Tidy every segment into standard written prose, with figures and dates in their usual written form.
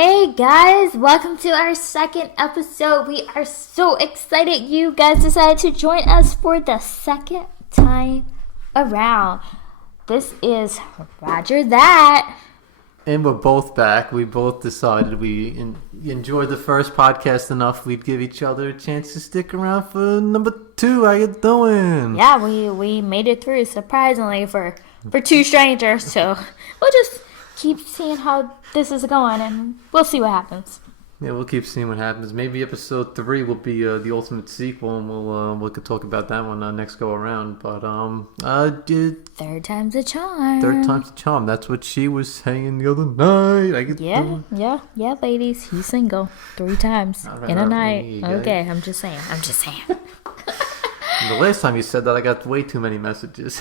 Hey guys, welcome to our second episode. We are so excited you guys decided to join us for the second time around. This is Roger That. And we're both back. We both decided we enjoyed the first podcast enough. We'd give each other a chance to stick around for number 2. How you doing? Yeah, we made it through surprisingly for two strangers. So we'll just keep seeing how this is going, and we'll see what happens. Yeah, we'll keep seeing what happens. Maybe episode 3 will be the ultimate sequel, and we could talk about that one next go around. But third time's a charm. Third time's a charm. That's what she was saying the other night. Yeah, ladies. He's single 3 times in a night. Okay, I'm just saying. The last time you said that, I got way too many messages.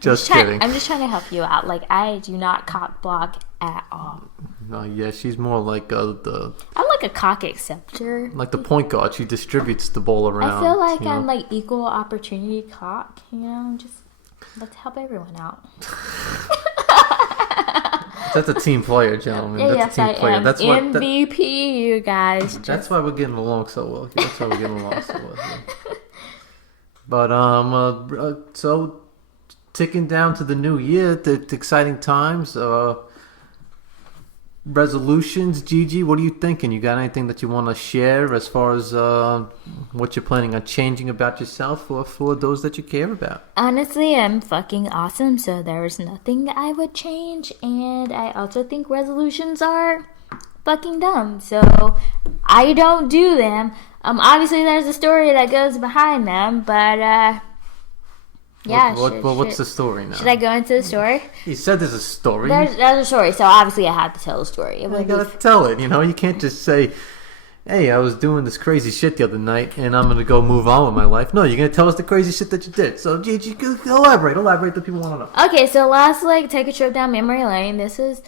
Just kidding. I'm just trying to help you out. Like, I do not cock block at all. Yeah, she's more like I'm like a cock acceptor. Like the point guard. She distributes the ball around. I feel like I'm like equal opportunity cock. Just let's help everyone out. That's a team player, gentlemen. Yes, I am. That's MVP, you guys. That's why we're getting along so well. But so ticking down to the new year, the exciting times. Resolutions, Gigi, what are you thinking? You got anything that you want to share as far as what you're planning on changing about yourself or for those that you care about? Honestly, I'm fucking awesome, so there's nothing I would change. And I also think resolutions are fucking dumb, so I don't do them. Obviously, there's a story that goes behind them, but yeah. What's the story now? Should I go into the story? You said there's a story. There's a story, so obviously I have to tell the story. You gotta tell it. You can't just say, "Hey, I was doing this crazy shit the other night, and I'm gonna go move on with my life." No, you're gonna tell us the crazy shit that you did. So, Gigi, elaborate. The people want to know. Okay, so last take a trip down memory lane. This is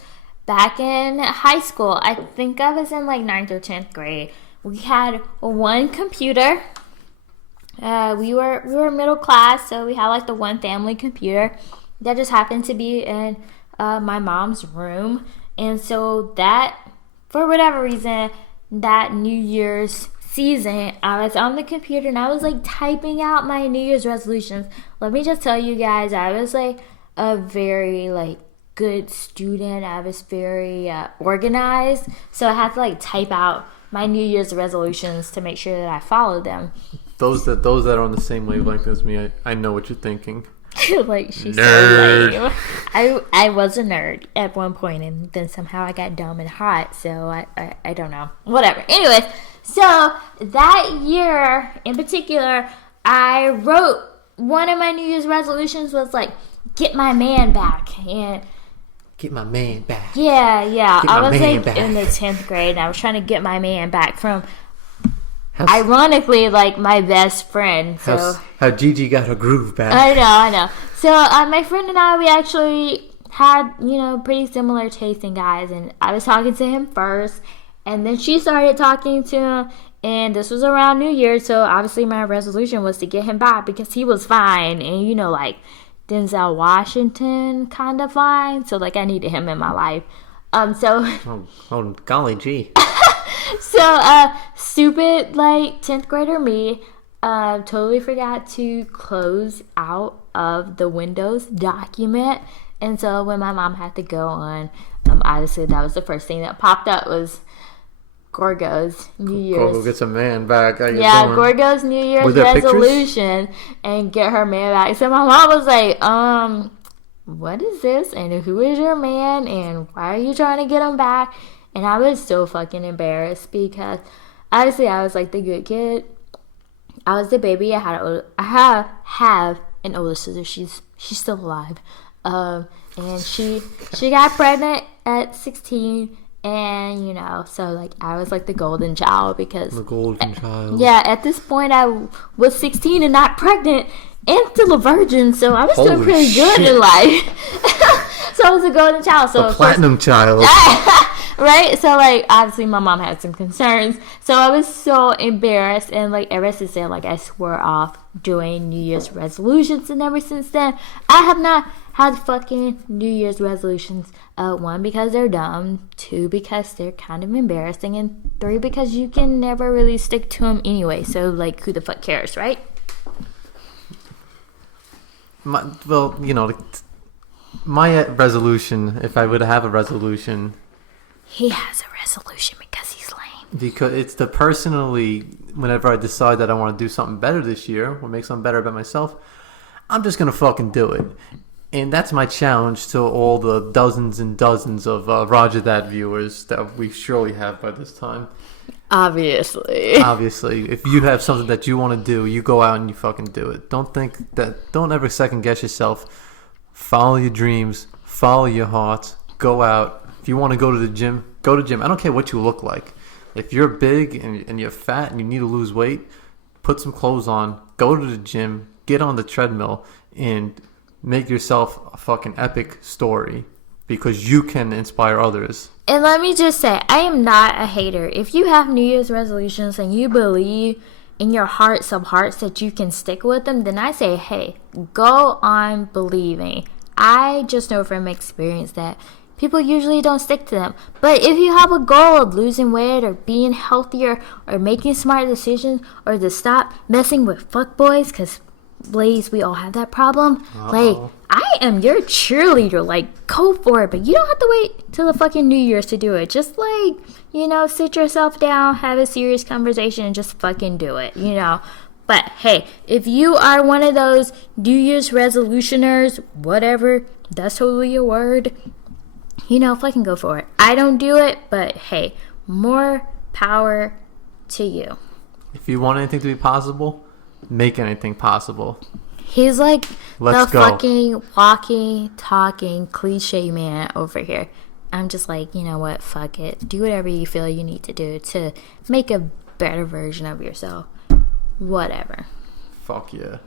back in high school. I think I was in 9th or 10th grade. We had one computer. We were middle class, so we had the one family computer that just happened to be in my mom's room. And so that, for whatever reason, that New Year's season, I was on the computer and I was typing out my New Year's resolutions. Let me just tell you guys, I was a very good student. I was very organized, so I had to type out my New Year's resolutions to make sure that I followed them. Those that are on the same wavelength as me, I know what you're thinking. She's nerd. So lame. I was a nerd at one point, and then somehow I got dumb and hot, so I don't know. Whatever. Anyways, so that year in particular, I wrote one of my New Year's resolutions was get my man back. And get my man back. Yeah. I was in the 10th grade, and I was trying to get my man back from, ironically, my best friend. So how Gigi got her groove back. I know. So my friend and I, we actually had, pretty similar taste in guys. And I was talking to him first. And then she started talking to him. And this was around New Year's. So obviously my resolution was to get him back because he was fine. And, Denzel Washington kind of fine. So, I needed him in my life. Oh, golly gee. So, stupid, 10th grader me, totally forgot to close out of the Windows document. And so, when my mom had to go on, obviously, that was the first thing that popped up was Gorgo's New Year's. Gorgo gets a man back. Gorgo's New Year's resolution and get her man back. So, my mom was like, what is this? And who is your man? And why are you trying to get him back? And I was so fucking embarrassed because obviously I was the good kid. I was the baby. I have an older sister. She's still alive. And she got pregnant at 16. And so I was the golden child because the golden child. Yeah, at this point I was 16 and not pregnant and still a virgin. So I was doing pretty good in life. So I was a golden child. So a platinum child. Right? So, obviously my mom had some concerns. So I was so embarrassed. And, ever since then, I swore off doing New Year's resolutions. And ever since then, I have not have fucking New Year's resolutions. 1, because they're dumb. 2, because they're kind of embarrassing. And 3, because you can never really stick to them anyway. So, like, who the fuck cares, right? My resolution, if I would have a resolution... He has a resolution because he's lame. Because it's personally, whenever I decide that I want to do something better this year, or make something better about myself, I'm just going to fucking do it. And that's my challenge to all the dozens and dozens of Roger That viewers that we surely have by this time. Obviously, if you have something that you want to do, you go out and you fucking do it. Don't ever second guess yourself. Follow your dreams, follow your hearts, go out. If you want to go to the gym, go to the gym. I don't care what you look like. If you're big and you're fat and you need to lose weight, put some clothes on, go to the gym, get on the treadmill, and make yourself a fucking epic story, because you can inspire others. And let me just say, I am not a hater. If you have New Year's resolutions and you believe in your hearts of hearts that you can stick with them, then I say, hey, go on believing. I just know from experience that people usually don't stick to them. But if you have a goal of losing weight or being healthier or making smart decisions or to stop messing with fuckboys, because ladies, we all have that problem. Uh-oh. Like, I am your cheerleader. Like, go for it. But you don't have to wait till the fucking New Year's to do it. Just, like, sit yourself down, have a serious conversation, and just fucking do it, But, hey, if you are one of those New Year's resolutioners, whatever, that's totally a word, fucking go for it. I don't do it, but, hey, more power to you. If you want anything to be possible, make anything possible. He's like Let's the go. fucking walking, talking cliche man over here. I'm just like, you know what? Fuck it. Do whatever you feel you need to do to make a better version of yourself. Whatever. Fuck yeah.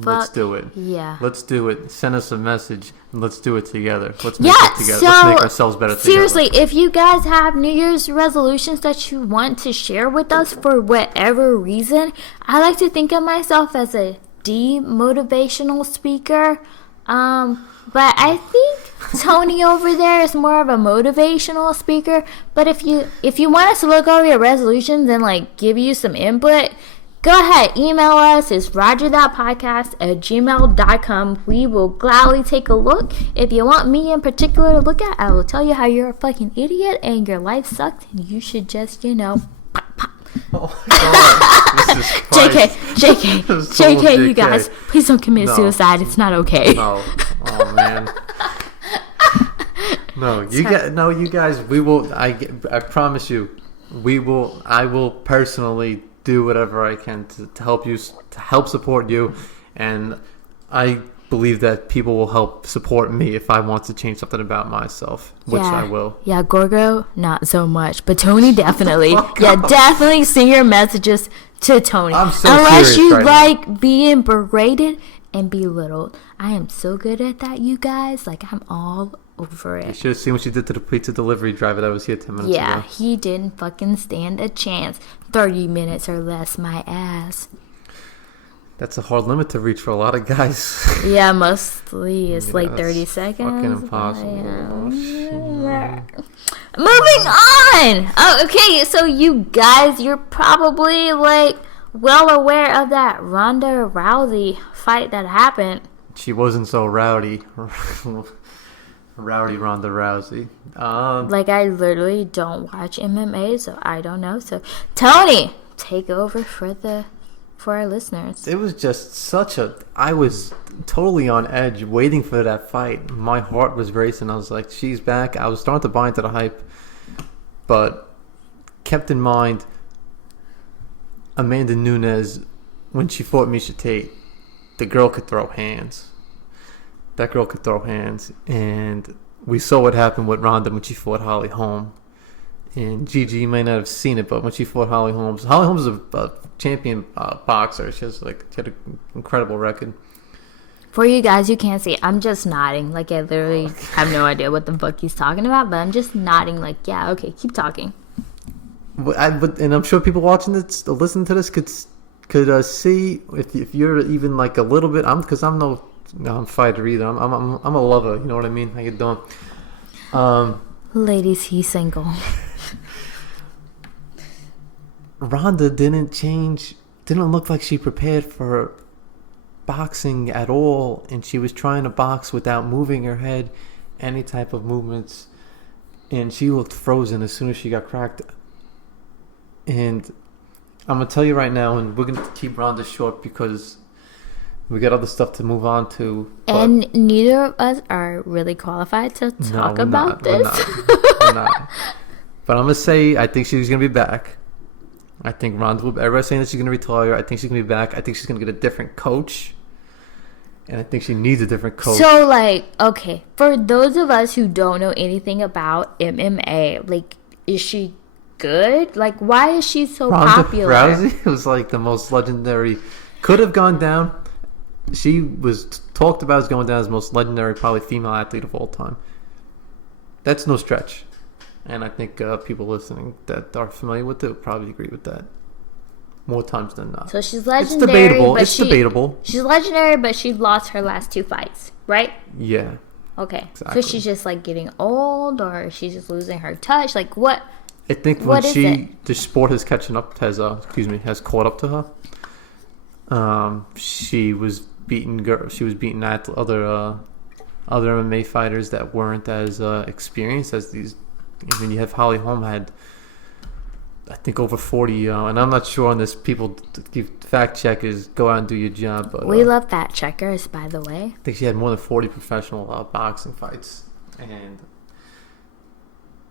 Let's do it. Yeah. Let's do it. Send us a message and let's do it together. Let's make Yeah, it together. so Let's make ourselves better seriously, together. if you guys have New Year's resolutions that you want to share with us for whatever reason, I like to think of myself as a demotivational speaker. But I think Tony over there is more of a motivational speaker. But if you want us to look over your resolutions and like give you some input, go ahead, email us. It's rogerthatpodcast@gmail.com. We will gladly take a look. If you want me in particular to look at, I will tell you how you're a fucking idiot and your life sucked and you should just, pop, pop. Oh my God. This is JK, Total JK, you JK. guys, please don't commit No. suicide. It's not okay. No. Oh man. No, you guys. We will. I promise you. I will personally do whatever I can to help you, to help support you, and I believe that people will help support me if I want to change something about myself, which I will. Yeah, Gorgo, not so much, but Tony definitely. Fuck Yeah, off. definitely send your messages to Tony. I'm so Unless serious you right like being berated and belittled. I am so good at that, you guys. Like, I'm all over You it. should have seen what she did to the pizza delivery driver that was here 10 minutes Yeah, ago. he didn't fucking stand a chance. 30 minutes or less, my ass. That's a hard limit to reach for a lot of guys. Yeah, mostly it's Yeah, like that's 30 seconds. fucking impossible. Moving on! Oh, okay, so you guys, you're probably like well aware of that Ronda Rousey fight that happened. She wasn't so rowdy. Rowdy Ronda Rousey. Like, I literally don't watch MMA, so I don't know. So, Tony, take over for our listeners. It was just I was totally on edge waiting for that fight. My heart was racing. I was like, she's back. I was starting to buy into the hype. But kept in mind, Amanda Nunes, when she fought Miesha Tate, the girl could throw hands. That girl could throw hands. And we saw what happened with Ronda when she fought Holly Holm. And Gigi, you may not have seen it, but when she fought Holly Holmes is a champion boxer. She had an incredible record. For you guys, you can't see. I'm just nodding. Like, I literally have no idea what the fuck he's talking about, but I'm just nodding like, yeah, okay, keep talking. And I'm sure people watching this, listening to this, could see if you're even like a little bit. Because I'm no no, I'm a fighter either. I'm a lover. You know what I mean? How you doing? Ladies, he's single. Ronda didn't look like she prepared for boxing at all, and she was trying to box without moving her head, any type of movements, and she looked frozen as soon as she got cracked. And I'm gonna tell you right now, and we're gonna keep Ronda short because we got other stuff to move on to. And neither of us are really qualified to talk about this. We're not. But I'm gonna say I think she's gonna be back. I think Ronda will. Everybody's saying that she's gonna retire. I think she's gonna be back. I think she's gonna get a different coach, and I think she needs a different coach. So, like, okay, for those of us who don't know anything about MMA, like, is she good? Like, why is she so popular? Ronda Rousey was like the most legendary. Could have gone down. She was talked about as going down as the most legendary, probably female athlete of all time. That's no stretch. And I think people listening that are familiar with it probably agree with that more times than not. So she's legendary. It's debatable. But It's debatable. She's legendary, but she lost her last 2 fights, right? Yeah. Okay. Exactly. So she's just like getting old, or she's just losing her touch. Like what? I think when the sport has catching up has caught up to her. She was beating other MMA fighters that weren't as experienced as these. I mean, you have Holly Holm had, I think, over 40, and I'm not sure on this. People, fact checkers, go out and do your job. But we love fact checkers, by the way. I think she had more than 40 professional boxing fights, and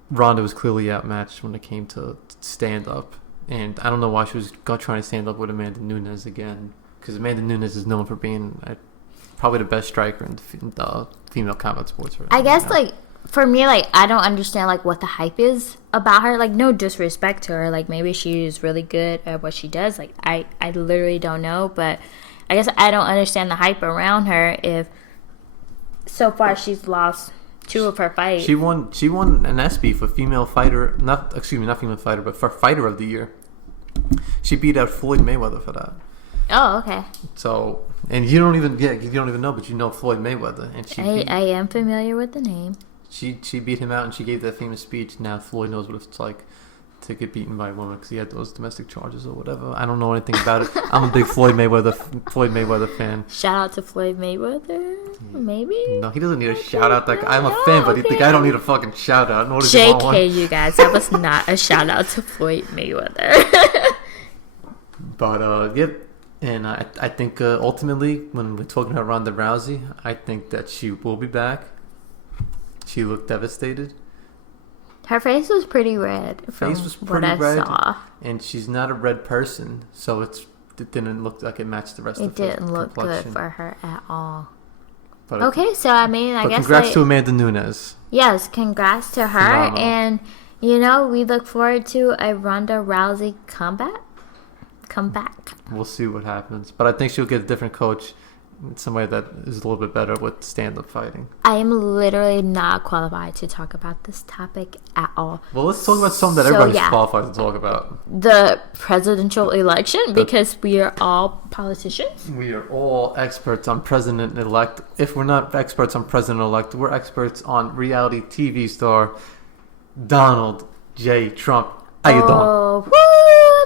Ronda was clearly outmatched when it came to stand up. And I don't know why she was trying to stand up with Amanda Nunes again, because Amanda Nunes is known for being probably the best striker in the female combat sports. I guess, like, for me, like, I don't understand, like, what the hype is about her. Like, no disrespect to her. Like, maybe she's really good at what she does. Like, I literally don't know. But I guess I don't understand the hype around her if so far she's lost 2 of her fights. She won an ESPY for female fighter, not female fighter, but for fighter of the year. She beat out Floyd Mayweather for that. Oh, okay. So, and you don't even know, but you know Floyd Mayweather, and I am familiar with the name. She beat him out, and she gave that famous speech. Now Floyd knows what it's like to get beaten by a woman because he had those domestic charges or whatever. I don't know anything about it. I'm a big Floyd Mayweather fan. Shout out to Floyd Mayweather, maybe. No, he doesn't need a shout out. That guy. I'm a fan, but the guy don't need a fucking shout out. What does he want? JK, you guys, that was not a shout out to Floyd Mayweather. But yep. And I think ultimately, when we're talking about Ronda Rousey, I think that she will be back. She looked devastated. Her face was pretty red. Face was pretty red, and she's not a red person, so it didn't look like it matched the rest of her complexion. It didn't look good for her at all. But okay, so I mean, I guess congrats to Amanda Nunes. Yes, congrats to her, phenomenal. And we look forward to a Ronda Rousey comeback. We'll see what happens, but I think she'll get a different coach, somebody that is a little bit better with stand-up fighting. I am literally not qualified to talk about this topic at all. Well, let's talk about something that everybody's qualified to talk about. The presidential election, because we are all politicians. We are all experts on president-elect. If we're not experts on president-elect, we're experts on reality TV star Donald J. Trump. How you doing?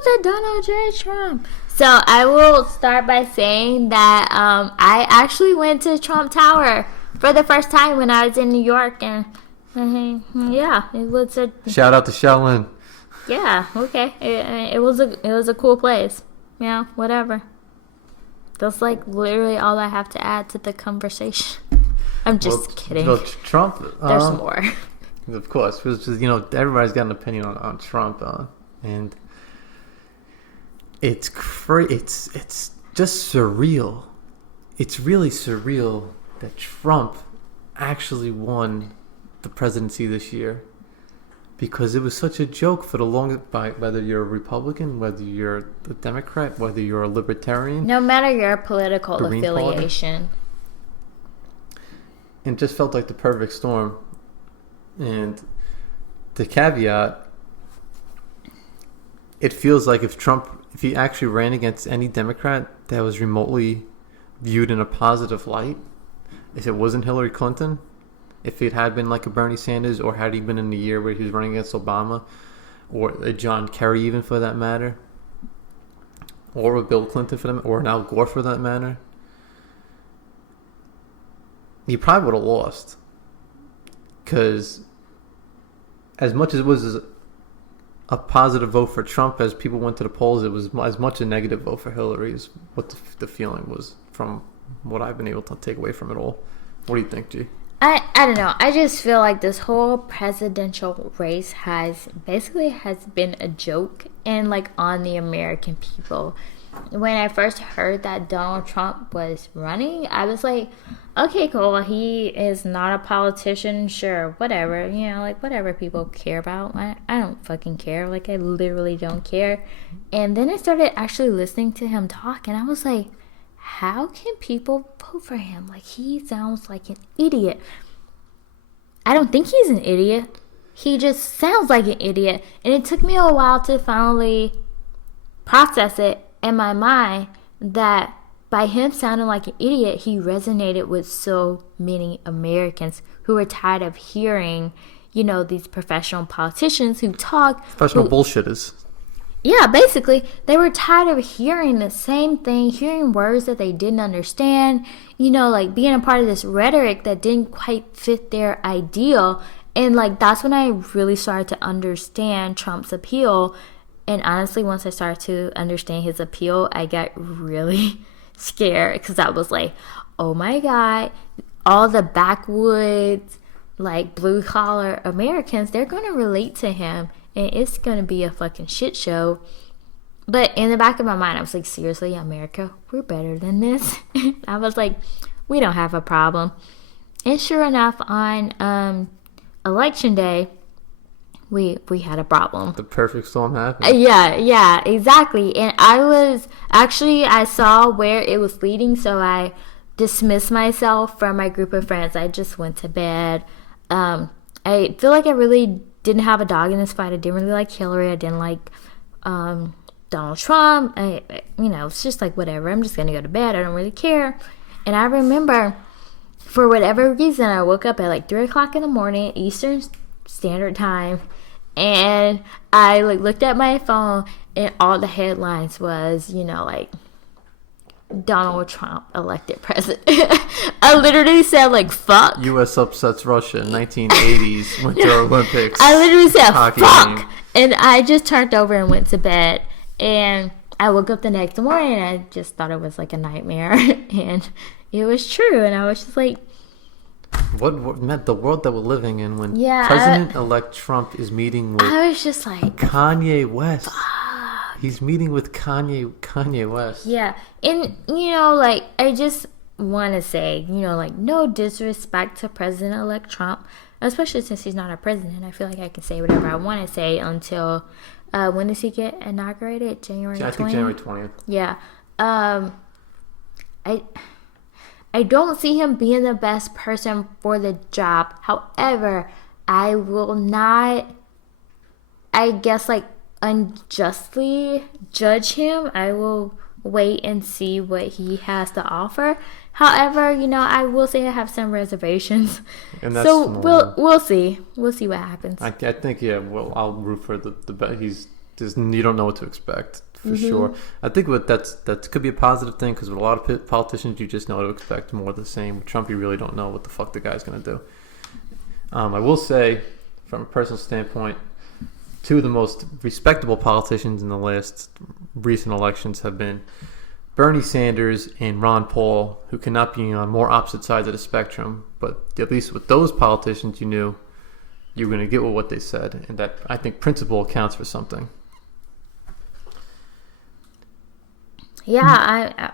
The Donald J. Trump. So I will start by saying that I actually went to Trump Tower for the first time when I was in New York, and yeah, it was a shout out to Shaolin. Yeah, okay, it was a cool place. Yeah, whatever. That's like literally all I have to add to the conversation. I'm just kidding. Trump. There's more. Of course, it was just everybody's got an opinion on Trump, and it's it's just surreal. It's really surreal that Trump actually won the presidency this year, because it was such a joke for the longest. Whether you're a Republican, whether you're a Democrat, whether you're a Libertarian, no matter your political affiliation, it just felt like the perfect storm. And the caveat, it feels like if he actually ran against any Democrat that was remotely viewed in a positive light, if it wasn't Hillary Clinton, if it had been like a Bernie Sanders, or had he been in the year where he was running against Obama, or a John Kerry even for that matter, or a Bill Clinton for them, or an Al Gore for that matter, he probably would have lost. Because as much as it was a positive vote for Trump, as people went to the polls, it was as much a negative vote for Hillary as what the feeling was from what I've been able to take away from it all. What do you think, G? I don't know. I just feel like this whole presidential race has been a joke and like on the American people. When I first heard that Donald Trump was running, I was like, okay, cool. He is not a politician. Sure, whatever. You know, like whatever people care about. I don't fucking care. Like I literally don't care. And then I started actually listening to him talk, and I was like, how can people vote for him? Like, he sounds like an idiot. I don't think he's an idiot. He just sounds like an idiot. And it took me a while to finally process it in my mind that by him sounding like an idiot, he resonated with so many Americans who are tired of hearing, you know, these professional politicians who talk. Professional bullshitters. Yeah, basically, they were tired of hearing the same thing, hearing words that they didn't understand, you know, like being a part of this rhetoric that didn't quite fit their ideal. And like, that's when I really started to understand Trump's appeal. And honestly, once I started to understand his appeal, I got really scared because I was like, oh my God, all the backwoods, like blue collar Americans, they're going to relate to him. And it's going to be a fucking shit show. But in the back of my mind, I was like, seriously, America, we're better than this. I was like, we don't have a problem. And sure enough, on election day, we had a problem. The perfect storm happened. Yeah, exactly. And I saw where it was leading, so I dismissed myself from my group of friends. I just went to bed. I feel like I really didn't have a dog in this fight. I didn't really like Hillary. I didn't like Donald Trump. It's just like whatever. I'm just gonna go to bed. I don't really care. And I remember, for whatever reason, I woke up at like 3 o'clock in the morning, Eastern Standard Time, and I like looked at my phone, and all the headlines was, you know, like, Donald Trump elected president. I literally said like fuck. U.S. upsets Russia 1980s Winter Olympics. I literally said fuck, game. And I just turned over and went to bed. And I woke up the next morning and I just thought it was like a nightmare, and it was true. And I was just like, what meant the world that we're living in when Yeah, President-elect Trump is meeting with I was just like, Kanye West. He's meeting with Kanye West. yeah. And, you know, like, I just want to say, you know, like, no disrespect to President-elect Trump, especially since he's not our president. I feel like I can say whatever I want to say until, when does he get inaugurated? January 20th? I think January 20th. Yeah. I don't see him being the best person for the job. However, I will not, I guess, like, unjustly judge him. I will wait and see what he has to offer. However, you know, I will say I have some reservations. And that's so normal. we'll see. We'll see what happens. I think, yeah, well, I'll root for the bet. He's just, you don't know what to expect for sure. I think that could be a positive thing, because with a lot of politicians, you just know what to expect, more of the same. With Trump, you really don't know what the fuck the guy's going to do. I will say, from a personal standpoint, two of the most respectable politicians in the last recent elections have been Bernie Sanders and Ron Paul, who cannot be on more opposite sides of the spectrum. But at least with those politicians, you knew you were going to get with what they said. And that, I think, principle accounts for something. Yeah,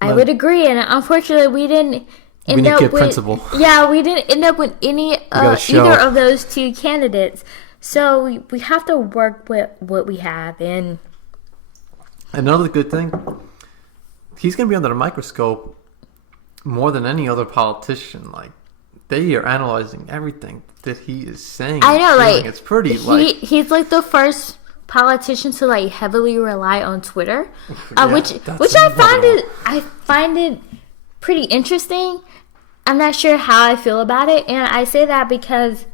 I would agree. And unfortunately, we didn't end up with principle. Yeah, we didn't end up with any either of those two candidates. So we have to work with what we have. And another good thing, he's going to be under the microscope more than any other politician. Like, they are analyzing everything that he is saying. I know, like, it's pretty. He's like the first politician to like heavily rely on Twitter, which I find it pretty interesting. I'm not sure how I feel about it, and I say that because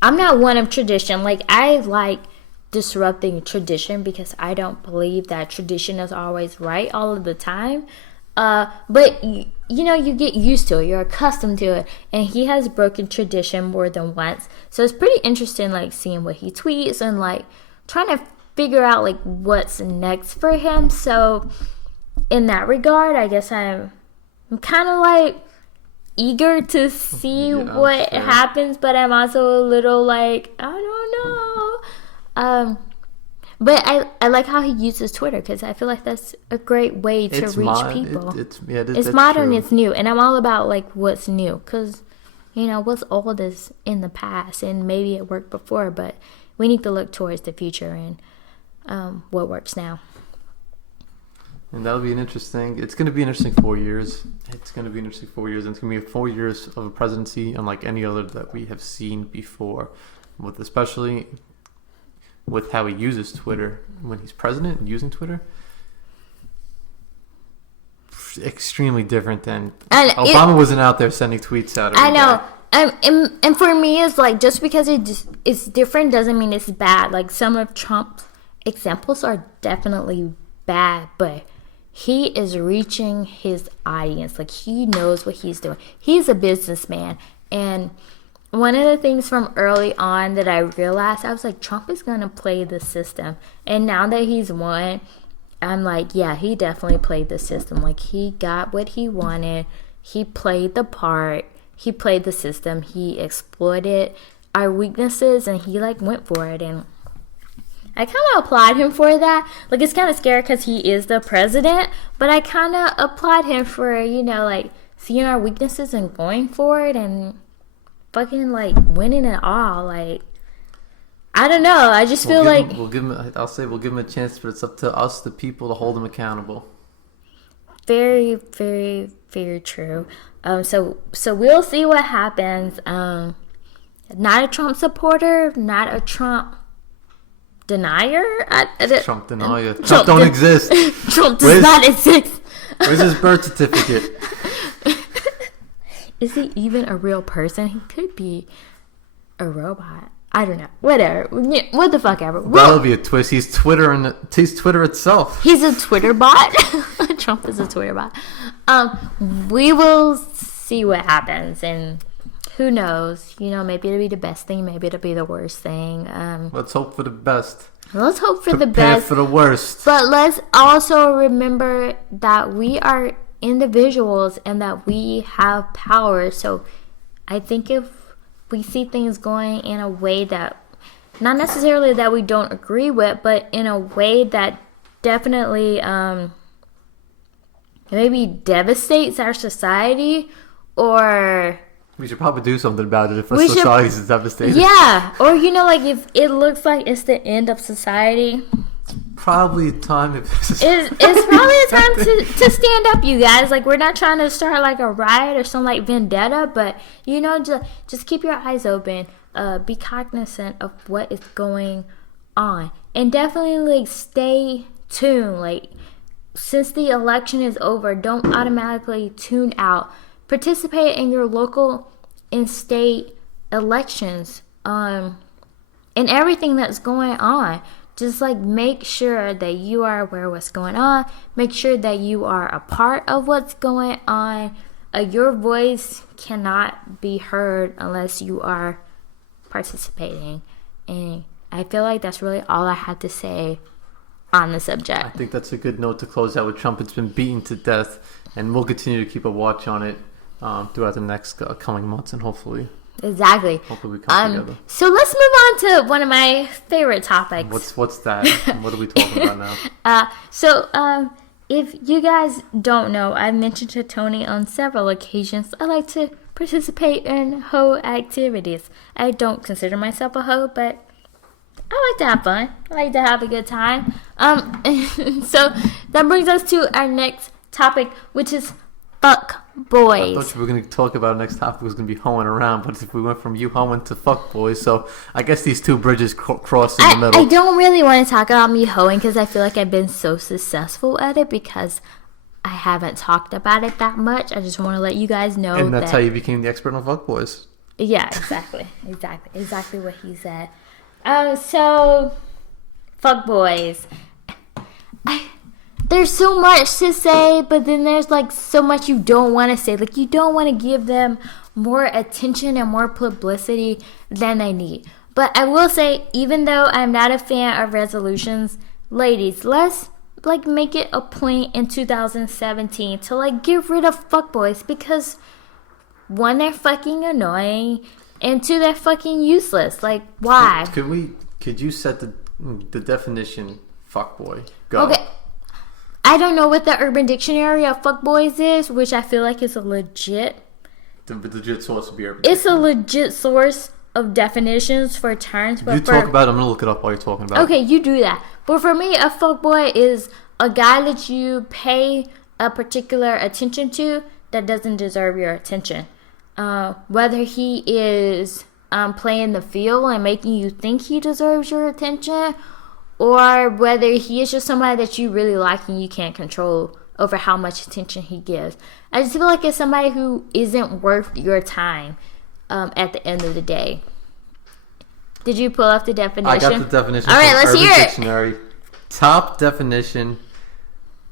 I'm not one of tradition. Like, I like disrupting tradition because I don't believe that tradition is always right all of the time. But you get used to it. You're accustomed to it. And he has broken tradition more than once. So it's pretty interesting, like, seeing what he tweets and, like, trying to figure out, like, what's next for him. So in that regard, I guess I'm kind of, like, eager to see what happens. But I'm also a little, like, I don't know. But I like how he uses Twitter because I feel like that's a great way to reach people. It's modern, true. It's new, and I'm all about like what's new because what's old is in the past, and maybe it worked before, but we need to look towards the future and what works now. And that'll be it's going to be an interesting 4 years. It's going to be an interesting 4 years, and it's going to be 4 years of a presidency unlike any other that we have seen before, especially with how he uses Twitter when he's president and using Twitter. Extremely different than Obama wasn't out there sending tweets out. I know. And for me, it's like just because it's different doesn't mean it's bad. Like some of Trump's examples are definitely bad, but he is reaching his audience. Like he knows what he's doing. He's a businessman, and one of the things from early on that I realized, I was like, Trump is going to play the system. And now that he's won, I'm like, yeah, he definitely played the system. Like, he got what he wanted. He played the part. He played the system. He exploited our weaknesses, and he, like, went for it. And I kind of applaud him for that. Like, it's kind of scary because he is the president, but I kind of applaud him for, like, seeing our weaknesses and going for it and fucking like winning it all. Like, I don't know. I just feel like we'll give him a chance, but it's up to us, the people, to hold him accountable. Very, very, very true. So we'll see what happens. Not a Trump supporter, not a Trump denier. Trump denier. Trump don't exist. Trump does not exist. Where's his birth certificate? Is he even a real person? He could be a robot. I don't know. Whatever. What the fuck ever. That'll be a twist. He's Twitter itself. He's a Twitter bot. Trump is a Twitter bot. We will see what happens, and who knows? Maybe it'll be the best thing. Maybe it'll be the worst thing. Let's hope for the best. Let's hope for the Prepare best. for the worst. But let's also remember that we are individuals and that we have power. So I think if we see things going in a way that not necessarily that we don't agree with, but in a way that definitely maybe devastates our society, or we should probably do something about it if our society is devastated. Yeah, or like if it looks like it's the end of society. Probably time. It's probably a time to stand up, you guys. Like, we're not trying to start like a riot or some like vendetta, but just keep your eyes open. Be cognizant of what is going on, and definitely like stay tuned. Like, since the election is over, don't automatically tune out. Participate in your local and state elections. And everything that's going on. Just like make sure that you are aware of what's going on. Make sure that you are a part of what's going on. Your voice cannot be heard unless you are participating. And I feel like that's really all I had to say on the subject. I think that's a good note to close out with. Trump. It's been beaten to death, and we'll continue to keep a watch on it throughout the next coming months, and hopefully we come together. So let's move on to one of my favorite topics. What's that? What are we talking about now? If you guys don't know, I've mentioned to Tony on several occasions, I like to participate in hoe activities. I don't consider myself a hoe, but I like to have fun. I like to have a good time. So that brings us to our next topic, which is fuck boys. I thought you were going to talk about next topic was going to be hoeing around, but if we went from you hoeing to fuck boys, so I guess these two bridges cross in the middle. I don't really want to talk about me hoeing because I feel like I've been so successful at it because I haven't talked about it that much. I just want to let you guys know And that's how you became the expert on fuckboys. Yeah, exactly what he said. So fuckboys. There's so much to say, but then there's like so much you don't want to say. Like you don't want to give them more attention and more publicity than they need. But I will say, even though I'm not a fan of resolutions, ladies, let's like make it a point in 2017 to like get rid of fuckboys, because one, they're fucking annoying, and two, they're fucking useless. Like, why? Could you set the definition fuckboy? Go. Okay. I don't know what the Urban Dictionary of fuckboys is, which I feel like is a legit. The legit source would be Urban It's a Dictionary. legit source of definitions for terms. But You talk about it, I'm going to look it up while you're talking about it. Okay, you do that. But for me, a fuckboy is a guy that you pay a particular attention to that doesn't deserve your attention. Whether he is playing the field and making you think he deserves your attention, or whether he is just somebody that you really like and you can't control over how much attention he gives. I just feel like it's somebody who isn't worth your time at the end of the day. Did you pull up the definition? I got the definition. All right, from let's Urban hear it. Dictionary. Top definition.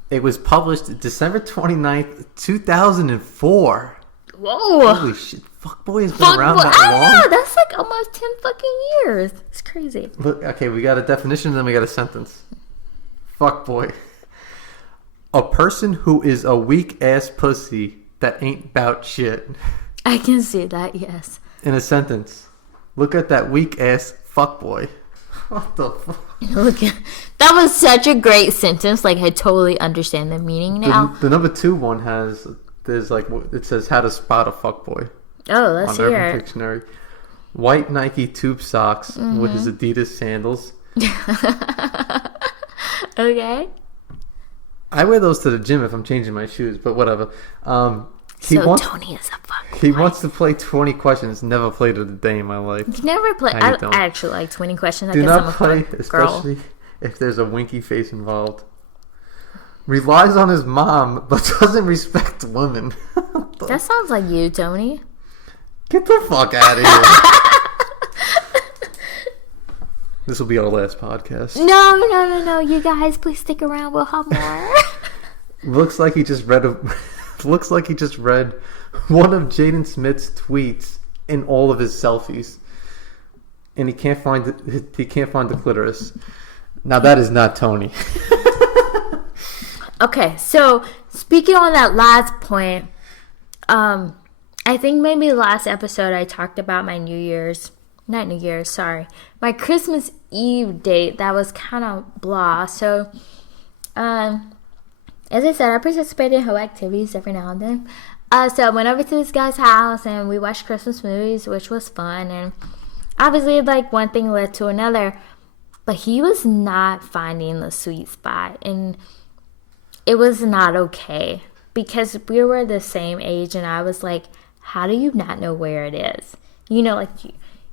It was published December 29th, 2004. Whoa. Holy shit. Fuckboy has been around that I long? know, that's like almost 10 fucking years. It's crazy. Look, okay, we got a definition and then we got a sentence. Fuckboy. A person who is a weak ass pussy that ain't bout shit. I can see that, yes. In a sentence. Look at that weak ass fuckboy. What the fuck? Look, that was such a great sentence. Like, I totally understand the meaning now. The number 2 one there's like, it says how to spot a fuckboy. Oh, let's On hear Urban it. Dictionary. White Nike tube socks with his Adidas sandals. Okay. I wear those to the gym if I'm changing my shoes, but whatever. So Tony is a fuckboy. He wants to play 20 questions. Never played it a day in my life. You never play. I I don't. actually like 20 questions. I Do guess not I'm a play, fuck girl. especially if there's a winky face involved. Relies on his mom, but doesn't respect women. That sounds like you, Tony. Get the fuck out of here. This will be our last podcast. No. You guys, please stick around. We'll have more. Looks like he just read one of Jaden Smith's tweets in all of his selfies, and he can't find the clitoris. Now that is not Tony. Okay, so speaking on that last point, I think maybe last episode I talked about my my Christmas Eve date that was kind of blah. So, as I said, I participate in whole activities every now and then. So I went over to this guy's house and we watched Christmas movies, which was fun. And obviously, like, one thing led to another. But he was not finding the sweet spot. And it was not okay. Because we were the same age and I was like, how do you not know where it is? You know, like,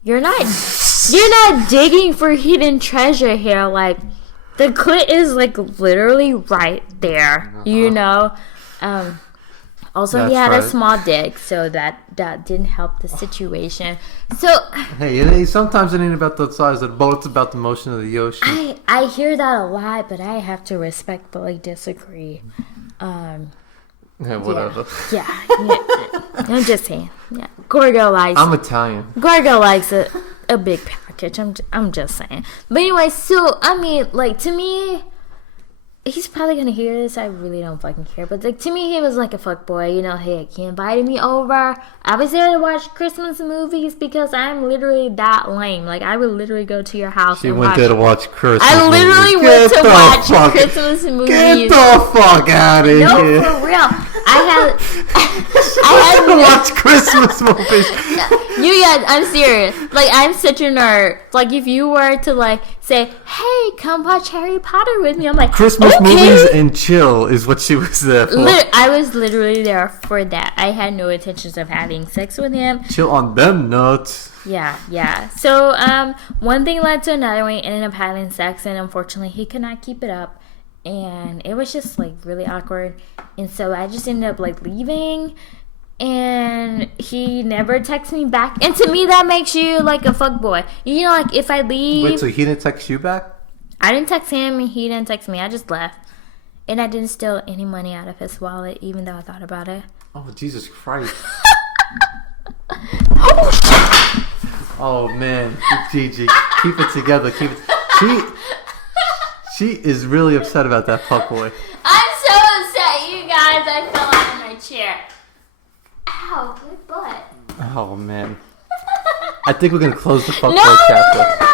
you're not digging for hidden treasure here. Like, the clit is, like, literally right there, you know? Also, That's he had right. a small dick, so that didn't help the situation. So, Hey, sometimes it ain't about the size of the boat, it's about the motion of the ocean. I hear that a lot, but I have to respectfully disagree. Yeah, whatever. Yeah. I'm just saying. Yeah. Gorgo likes I'm Italian. a big package. I'm just saying. But anyway, so I mean, like, to me, he's probably gonna hear this. I really don't fucking care. But like, to me, he was like a fuckboy. You know, hey, he invited me over. I was there to watch Christmas movies because I'm literally that lame. Like, I would literally go to your house She and went watch. there to watch Christmas I literally movies. went Get to the watch fuck- Christmas movies. Get the fuck out of No, here. for real. I To watch Christmas movies. You guys, I'm serious. Like, I'm such a nerd. Like, if you were to, like, say, hey, come watch Harry Potter with me, I'm like, Christmas okay. movies and chill is what she was there for. I was literally there for that. I had no intentions of having sex with him. Chill on them nuts. Yeah. So, one thing led to another. We ended up having sex, and unfortunately, he could not keep it up. and it was just like really awkward. And so I just ended up like leaving, and he never texts me back. And to me, that makes you like a fuckboy. You know, like if I leave. Wait, so he didn't text you back? I didn't text him, and he didn't text me. I just left. And I didn't steal any money out of his wallet, even though I thought about it. Oh, Jesus Christ. Oh, shit. Oh, man. Gigi, keep it together. Keep it. She is really upset about that fuckboy. I'm so upset, you guys. I fell out of my chair. Ow, my butt. Oh, man. I think we're going to close the fuckboy No. chapter.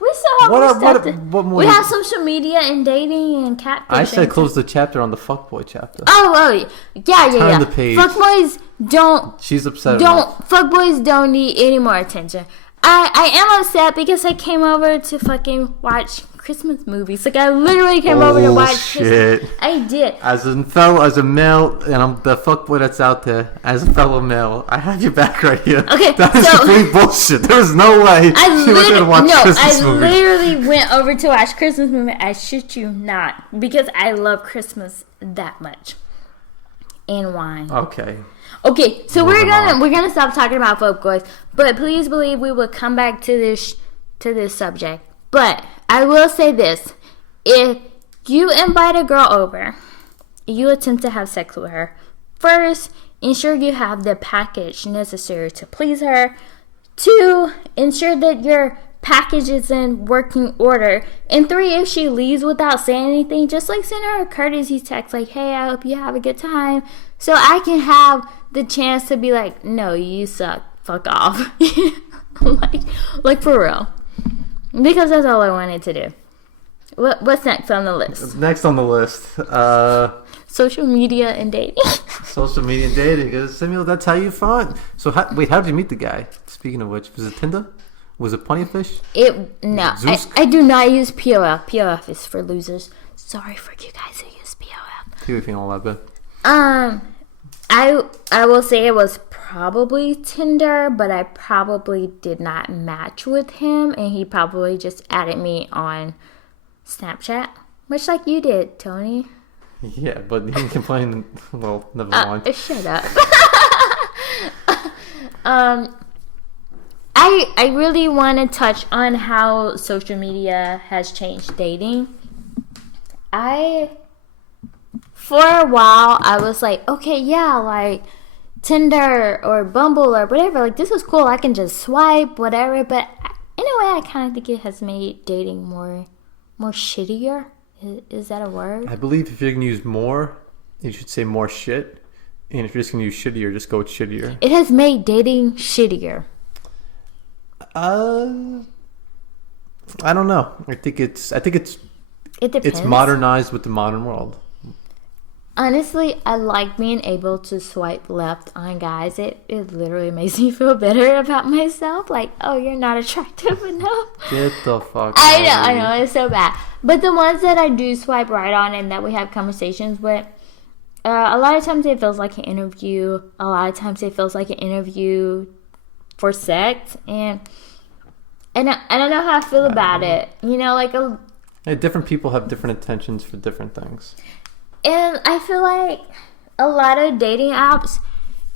We still have more stuff what more? We have social media and dating and catfishing. I said close the chapter on the fuckboy chapter. Oh, yeah. Turn the page. Fuckboys don't. She's upset. Fuckboys don't need any more attention. I am upset because I came over to fucking watch Christmas movies. Like I literally came over to watch. Shit. I did. As a male, and I'm the fuckboy that's out there. As a fellow male, I have your back right here. Okay, that is complete bullshit. There was no way you were gonna watch Christmas movies. Literally went over to watch Christmas movie. I shit you not, because I love Christmas that much. And wine. Okay, so we're gonna stop talking about fuckboys, but please believe we will come back to this subject. But I will say this: if you invite a girl over, you attempt to have sex with her, first, ensure you have the package necessary to please her. 2, ensure that your package is in working order. And 3, if she leaves without saying anything, just like send her a courtesy text like, hey, I hope you have a good time, so I can have the chance to be like, no, you suck, fuck off. like for real, because that's all I wanted to do. What's next on the list? Next on the list, social media and dating. Social media and dating, because Samuel, that's how you find. So how did you meet the guy? Speaking of which, was it Tinder? Was it Plenty of Fish? No, I do not use POF. POF is for losers. Sorry for you guys who use POF. You were feeling all that bad. I will say it was probably Tinder, but I probably did not match with him, and he probably just added me on Snapchat, much like you did, Tony. Yeah, but he didn't complain. Well, never mind. Shut up. I really want to touch on how social media has changed dating. For a while, I was like, okay, yeah, like Tinder or Bumble or whatever, like this is cool. I can just swipe, whatever. But in a way, I kind of think it has made dating more shittier. Is that a word? I believe if you're going to use more, you should say more shit. And if you're just going to use shittier, just go with shittier. It has made dating shittier. I don't know. I think it depends. It's modernized with the modern world. Honestly, I like being able to swipe left on guys. It literally makes me feel better about myself. Like, oh, you're not attractive enough. Get the fuck out. I know, it's so bad. But the ones that I do swipe right on and that we have conversations with, a lot of times it feels like an interview. A lot of times it feels like an interview for sex. And I don't know how I feel about it. You know, like different people have different intentions for different things. And I feel like a lot of dating apps,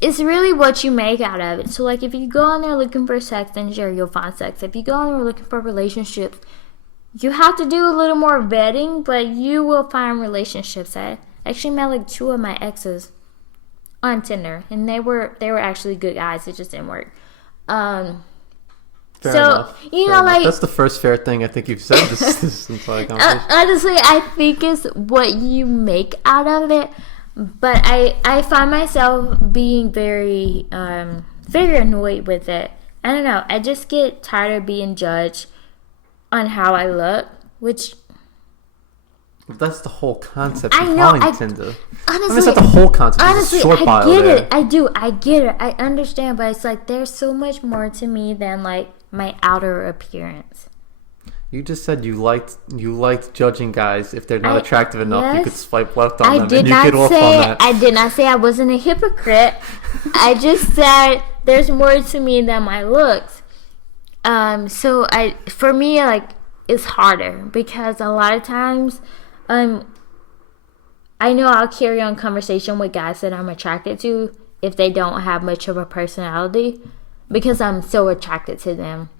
it's really what you make out of it. So, like, if you go on there looking for sex, then sure, you'll find sex. If you go on there looking for relationships, you have to do a little more vetting, but you will find relationships. I actually met, like, 2 of my exes on Tinder, and they were actually good guys. It just didn't work. Fair enough. You know, like, that's the first fair thing I think you've said this entire conversation. Honestly, I think it's what you make out of it. But I find myself being very very annoyed with it. I don't know. I just get tired of being judged on how I look, which that's the whole concept behind Tinder. Honestly, it's not the whole concept. Honestly, it's a short bio I get there. it. I do. I get it. I understand, but it's like there's so much more to me than like my outer appearance. You just said you liked judging guys if they're not attractive enough. Yes. You could swipe left on them, did and you not get off say, on that. I did not say I wasn't a hypocrite. I just said there's more to me than my looks. So for me, like, it's harder because a lot of times I know I'll carry on conversation with guys that I'm attracted to if they don't have much of a personality, because I'm so attracted to them.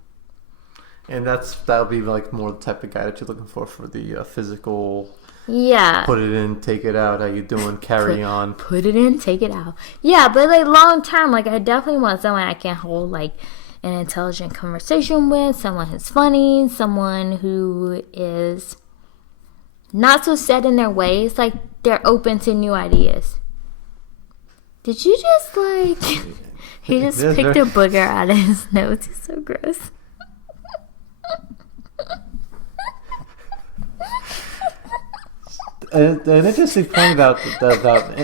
And that'll be like more the type of guy that you're looking for the physical. Yeah. Put it in, take it out. How you doing? Carry on. Put it in, take it out. Yeah, but like long term, like I definitely want someone I can hold like an intelligent conversation with, someone who's funny, someone who is not so set in their ways, like they're open to new ideas. Did you just like... He just picked a booger out of his nose. It's so gross. An interesting point about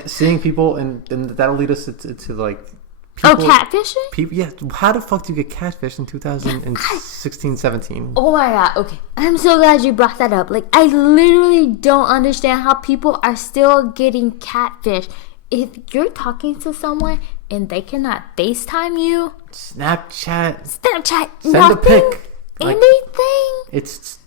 seeing people, and that'll lead us to like... People, catfishing? People, yeah. How the fuck do you get catfished in 2016, 17? Oh my god, okay. I'm so glad you brought that up. Like, I literally don't understand how people are still getting catfished. If you're talking to someone and they cannot FaceTime you... Snapchat, send nothing, a pic. Anything. It's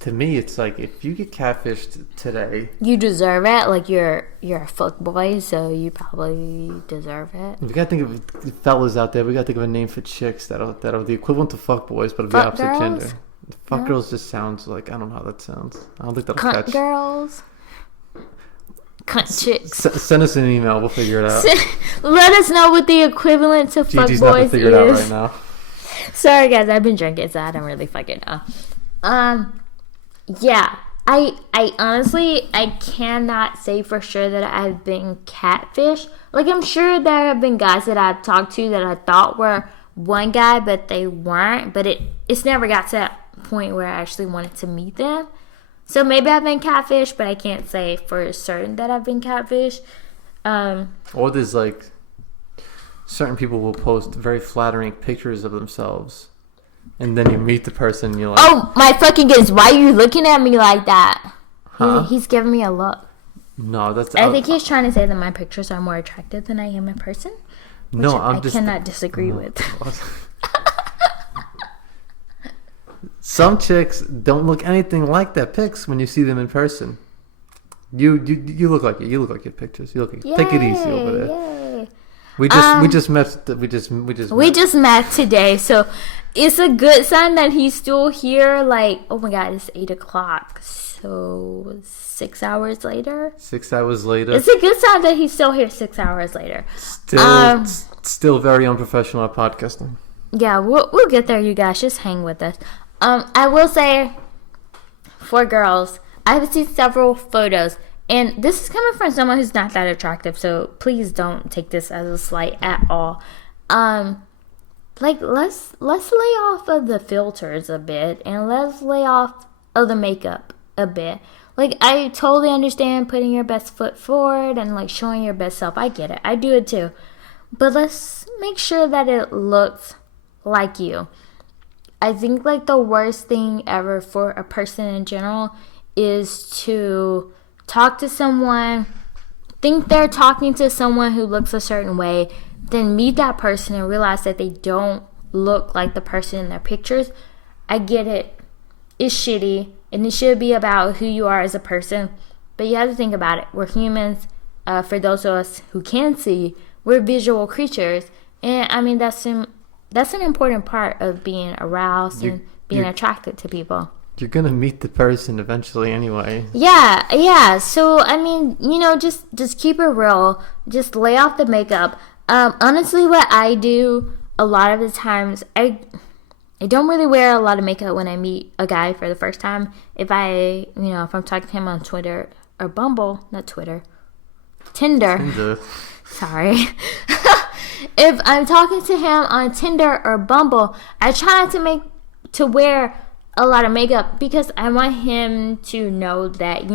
to me, it's like if you get catfished today, you deserve it. Like you're a fuck boy, so you probably deserve it. We gotta think of fellas out there. We gotta think of a name for chicks that are the equivalent to fuck boys, but of the opposite girls? gender. Fuck girls just sounds like, I don't know how that sounds. I don't think that'll Cunt catch. girls. Cunt chicks. Send us an email. We'll figure it out. Let us know what the equivalent to fuck Gigi's boys not to figure it out right now. Sorry guys, I've been drinking, so I don't really fucking know. Yeah, I honestly, I cannot say for sure that I've been catfished. Like, I'm sure there have been guys that I've talked to that I thought were one guy, but they weren't. But it's never got to that point where I actually wanted to meet them. So maybe I've been catfished, but I can't say for certain that I've been catfished. Or there's like, certain people will post very flattering pictures of themselves. And then you meet the person and you're like... Oh, my fucking goodness. Why are you looking at me like that? Huh? He's giving me a look. No, that's... I think he's trying to say that my pictures are more attractive than I am in person. No, I cannot disagree with. Some chicks don't look anything like their pics when you see them in person. You look like it. You look like your pictures. You look like... Take it easy over there. Yay. We just met today, so it's a good sign that he's still here. Like, oh my god, it's 8:00, so 6 hours later. 6 hours later. It's a good sign that he's still here 6 hours later. Still very unprofessional at podcasting. Yeah, we'll get there, you guys. Just hang with us. I will say, for girls, I've seen several photos. And this is coming from someone who's not that attractive, so please don't take this as a slight at all. Like, let's lay off of the filters a bit, and let's lay off of the makeup a bit. Like, I totally understand putting your best foot forward and, like, showing your best self. I get it. I do it too. But let's make sure that it looks like you. I think, like, the worst thing ever for a person in general is to... talk to someone, think they're talking to someone who looks a certain way, then meet that person and realize that they don't look like the person in their pictures. I get it. It's shitty, and it should be about who you are as a person. But you have to think about it. We're humans. For those of us who can see, we're visual creatures. And, I mean, that's an important part of being aroused and being attracted to people. You're gonna meet the person eventually anyway. Yeah. So, I mean, just keep it real. Just lay off the makeup. Honestly, what I do a lot of the times, I don't really wear a lot of makeup when I meet a guy for the first time. If I'm talking to him on Twitter or Bumble, not Twitter, Tinder. Sorry. If I'm talking to him on Tinder or Bumble, I try not to wear a lot of makeup because I want him to know that,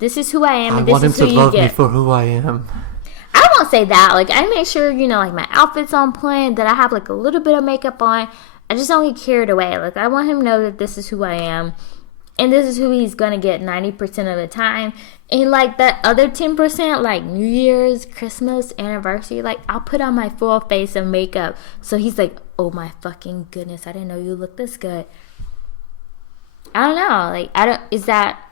this is who I am and this is who you get. I want him to love me for who I am. I won't say that. Like, I make sure, like, my outfit's on point, that I have, like, a little bit of makeup on. I just don't get carried away. Like, I want him to know that this is who I am. And this is who he's going to get 90% of the time. And, like, that other 10%, like, New Year's, Christmas, anniversary, like, I'll put on my full face of makeup. So he's like, oh, my fucking goodness, I didn't know you looked this good. I don't know. Like,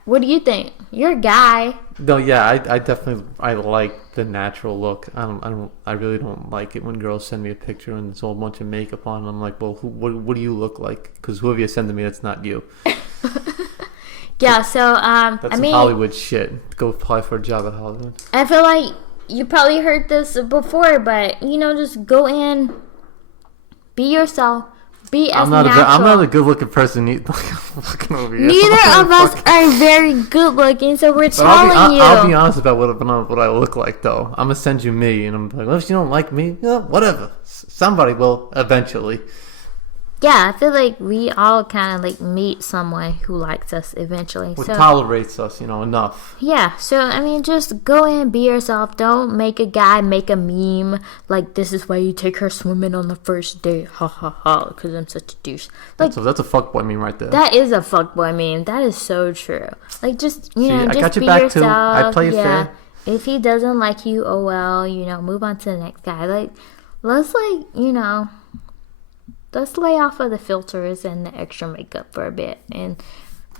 what do you think? You're a guy. No, yeah, I definitely like the natural look. I really don't like it when girls send me a picture and there's a whole bunch of makeup on. And I'm like, well, what do you look like? Because whoever you're sending me, that's not you. Yeah, so That's some Hollywood shit. Go apply for a job at Hollywood. I feel like you probably heard this before, but just go in, be yourself, be as natural. I'm not a good looking person. Looking over here. Neither of us are very good looking, so we're telling you. I'll be honest about what I look like, though. I'm gonna send you me, and I'm like, well, if you don't like me, whatever. Somebody will eventually. Yeah, I feel like we all kind of like meet someone who likes us eventually. Who tolerates us, enough. Yeah, so just go in, be yourself. Don't make a guy make a meme like, this is why you take her swimming on the first date. Ha ha ha, because I'm such a douche. Like, that's a fuckboy meme right there. That is a fuckboy meme. That is so true. Like, just, I got be your back yourself. too. I play it fair. If he doesn't like you, oh well, move on to the next guy. Like, let's let's lay off of the filters and the extra makeup for a bit and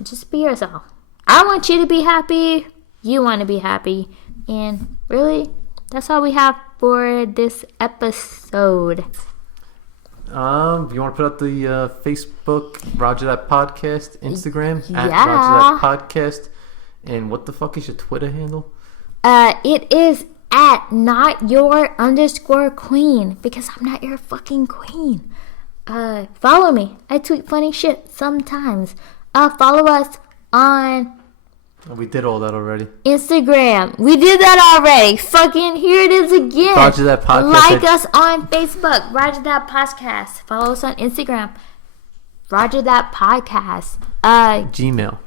just be yourself. I want you to be happy. You want to be happy. And really, that's all we have for this episode. You want to put up the Facebook, Roger That Podcast, Instagram, at Yeah. Roger That Podcast. And what the fuck is your Twitter handle? It is at @notyour_queen because I'm not your fucking queen. Follow me. I tweet funny shit sometimes. Follow us on We did all that already. Instagram. We did that already. Fucking here it is again. Roger That Podcast. Like us on Facebook. Roger That Podcast. Follow us on Instagram. Roger That Podcast. Gmail.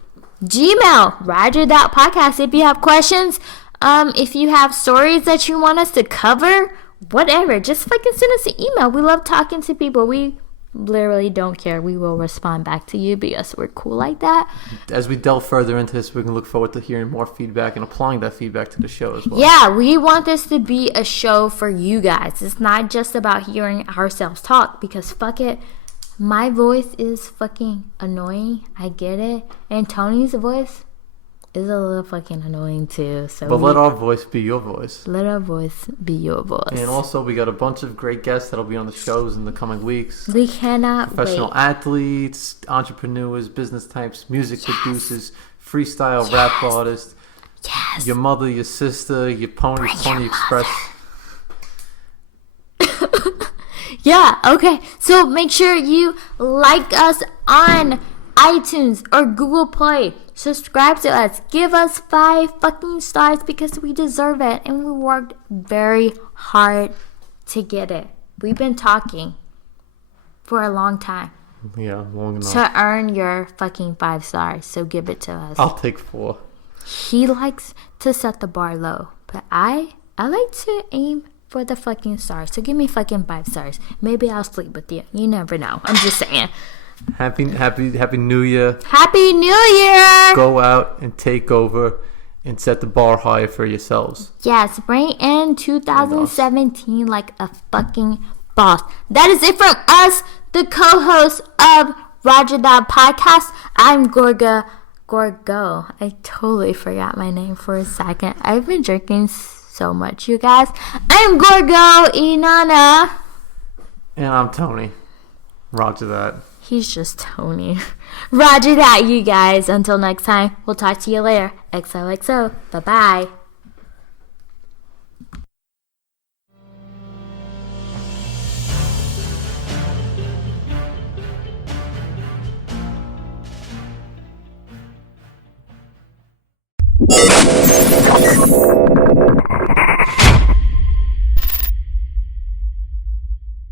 Roger That Podcast. If you have questions, if you have stories that you want us to cover, whatever, just fucking send us an email. We love talking to people. We literally don't care. We will respond back to you because we're cool like that. As we delve further into this, we can look forward to hearing more feedback and applying that feedback to the show as well. Yeah, we want this to be a show for you guys. It's not just about hearing ourselves talk because fuck it. My voice is fucking annoying. I get it. And Tony's voice is a little fucking annoying too. But let our voice be your voice. Let our voice be your voice. And also, we got a bunch of great guests that'll be on the shows in the coming weeks. We cannot Professional wait. athletes, entrepreneurs, business types, music producers, freestyle rap artists. Yes. Your mother, your sister, your Pony Express. Yeah, okay. So make sure you like us on iTunes or Google Play. Subscribe to us. Give us 5 fucking stars because we deserve it. And we worked very hard to get it. We've been talking for a long time. Yeah, long enough. To earn your fucking 5 stars. So give it to us. I'll take 4. He likes to set the bar low. But I like to aim for the fucking stars. So give me fucking 5 stars. Maybe I'll sleep with you. You never know. I'm just saying. Happy New Year. Happy New Year! Go out and take over and set the bar higher for yourselves. Yes, bring in 2017 like a fucking boss. That is it from us, the co-hosts of Roger That Podcast. I'm Gorgo. I totally forgot my name for a second. I've been drinking so much, you guys. I'm Gorgo Inanna. And I'm Tony. Roger that. He's just Tony. Roger that, you guys. Until next time, we'll talk to you later. XOXO. Bye-bye.